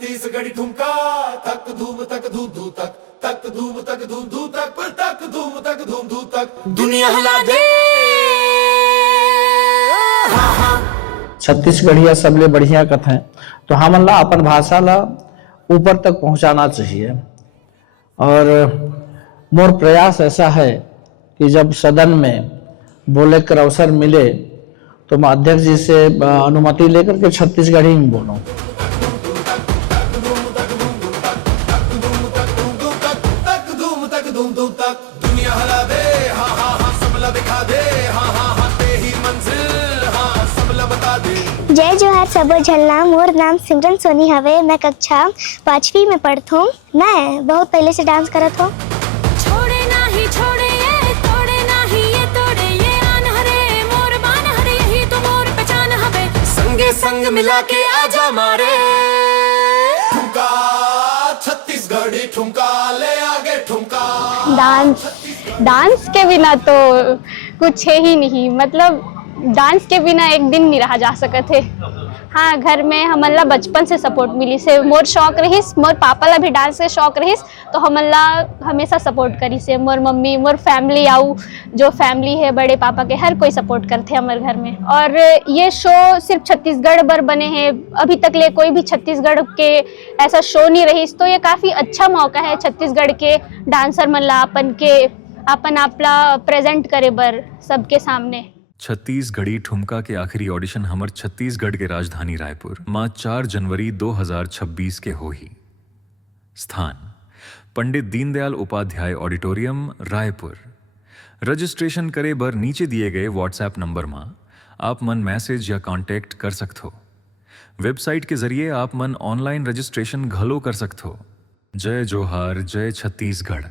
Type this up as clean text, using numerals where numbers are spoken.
छत्तीसगढ़ी ठुमका तक धूम तक धू धू तक तक धूम तक धू धू तक पर तक धूम तक धूम धू तक दुनिया हिला दे। छत्तीसगढ़िया सबले बढ़िया कथें तो हमन ला अपन भाषा ला ऊपर तक पहुंचाना चाहिए। और मोर प्रयास ऐसा है कि जब सदन में बोले कर अवसर मिले तो मैं अध्यक्ष जी से अनुमति लेकर के छत्तीसगढ़ी में बोलूं। दुनिया हिला दे हाँ हाँ हाँ सबला दिखा दे हाँ हाँ हाँ ते ही मंजिल हाँ सबला बता दे। जय जोहार सबो झल्ला। मोर नाम सिमरन सोनी हवे। मैं कक्षा 5वीं में पढ़त हूँ। मैं बहुत पहले से डांस करत हूँ। छोड़े नाही छोड़े ये तोड़े नाही ये तोड़े ये आन हरे मोर बान हरे यही तो मोर पहचान हवे। संगे संग मिला के आजा मारे ठुमका छत्तीसगढ़ी ठुमका ले आगे ठुमका। डांस के बिना तो कुछ है ही नहीं। मतलब डांस के बिना एक दिन नहीं रहा जा सकत है। हाँ, घर में हमला बचपन से सपोर्ट मिली से मोर शौक रहीस। मोर पापा ला भी डांस के शौक रहीस तो हमला हमेशा सपोर्ट करी से। मोर मम्मी मोर फैमिली आऊ जो फैमिली है बड़े पापा के हर कोई सपोर्ट करते हमारे घर में। और ये शो सिर्फ छत्तीसगढ़ पर बने हैं। अभी तक ले कोई भी छत्तीसगढ़ के ऐसा शो नहीं रहीस तो ये काफ़ी अच्छा मौका है छत्तीसगढ़ के डांसर मन ला अपन आपला प्रेजेंट करे बर सबके सामने। छत्तीसगढ़ी ठुमका के आखिरी ऑडिशन हमर छत्तीसगढ़ के राजधानी रायपुर माँ 4 जनवरी 2026 के हो ही। स्थान पंडित दीनदयाल उपाध्याय ऑडिटोरियम रायपुर। रजिस्ट्रेशन करे बर नीचे दिए गए व्हाट्सएप नंबर में आप मन मैसेज या कांटेक्ट कर सकते हो। वेबसाइट के जरिए आप मन ऑनलाइन रजिस्ट्रेशन घलो कर सकते हो। जय जोहार, जय छत्तीसगढ़।